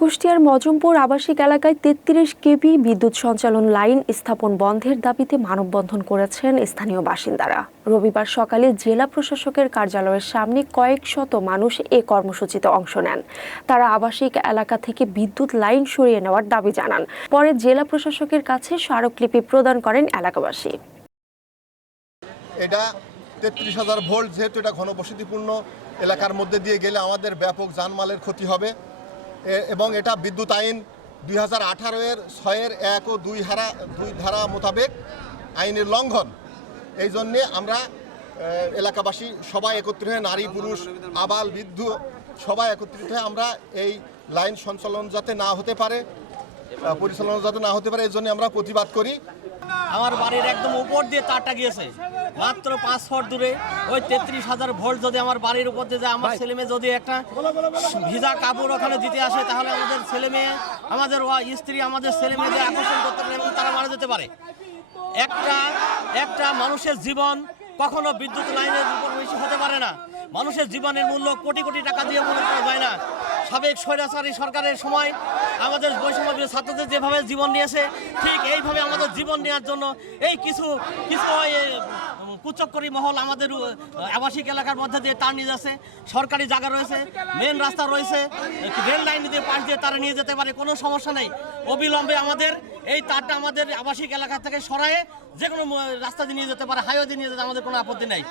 কুষ্টিয়ার মজমপুর আবাসিক এলাকায় ৩৩ কেভি বিদ্যুৎ সঞ্চালন লাইন স্থাপন বন্ধের দাবিতে মানববন্ধন করেছেন স্থানীয় বাসিন্দারা। রবিবার সকালে জেলা প্রশাসকের কার্যালয়ের সামনে কয়েক শত মানুষ এ কর্মসূচিতে অংশ নেন। তারা আবাসিক এলাকা থেকে বিদ্যুৎ লাইন সরিয়ে নেওয়ার দাবি জানান। পরে জেলা প্রশাসকের কাছে স্মারকলিপি প্রদান করেন এলাকাবাসী। এটা ৩৩,০০০ ভোল্ট, যেহেতু এটা ঘনবসতিপূর্ণ এলাকার মধ্যে দিয়ে গেলে আমাদের ব্যাপক জানমালের ক্ষতি হবে এবং এটা বিদ্যুৎ আইন 2018-এর 6-1 ও 2 ধারা মোতাবেক আইনের লঙ্ঘন। এই জন্যে আমরা এলাকাবাসী সবাই একত্রিত হয়ে, নারী পুরুষ আবাল বৃদ্ধ সবাই একত্রিত হয়ে আমরা এই লাইন সঞ্চালন যাতে না হতে পারে, পরিচালনা যাতে না হতে পারে, এই জন্য আমরা প্রতিবাদ করি। আমার বাড়ির একদম উপর দিয়ে তারটা গিয়েছে, মাত্র 5 ফুট দূরে। ওই 33,000 ভোল্ট যদি আমার বাড়ির উপর দিয়ে যায়, আমার ছেলে মেয়ে যদি একটা ভিজা কাপড় ওখানে দিতে আসে, তাহলে আমাদের ছেলে মেয়ে, আমাদের স্ত্রী, আমাদের ছেলে মেয়েদের আকর্ষণ করতে পারে এবং তারা মারা যেতে পারে। একটা মানুষের জীবন কখনো বিদ্যুৎ লাইনের উপর বেশি হতে পারে না। মানুষের জীবনের মূল্য কোটি কোটি টাকা দিয়ে মনে করা যায় না। সাবেক স্বৈরাচারী সরকারের সময় আমাদের বৈষম্য ছাত্রদের যেভাবে জীবন নিয়েছে, ঠিক এইভাবে আমাদের জীবন নেওয়ার জন্য এই কিছু কুচক্করি মহল আমাদের আবাসিক এলাকার মধ্যে দিয়ে তার নিয়ে যাচ্ছে। সরকারি জায়গা রয়েছে, মেন রাস্তা রয়েছে, রেল লাইন দিয়ে পাশ দিয়ে তারা নিয়ে যেতে পারে, কোনো সমস্যা নেই। অবিলম্বে আমাদের এই তারটা আমাদের আবাসিক এলাকা থেকে সরায়ে যে কোনো রাস্তা দিয়ে নিয়ে যেতে পারে, হাইওয়ে দিয়ে নিয়ে যেতে আমাদের কোনো আপত্তি নেই।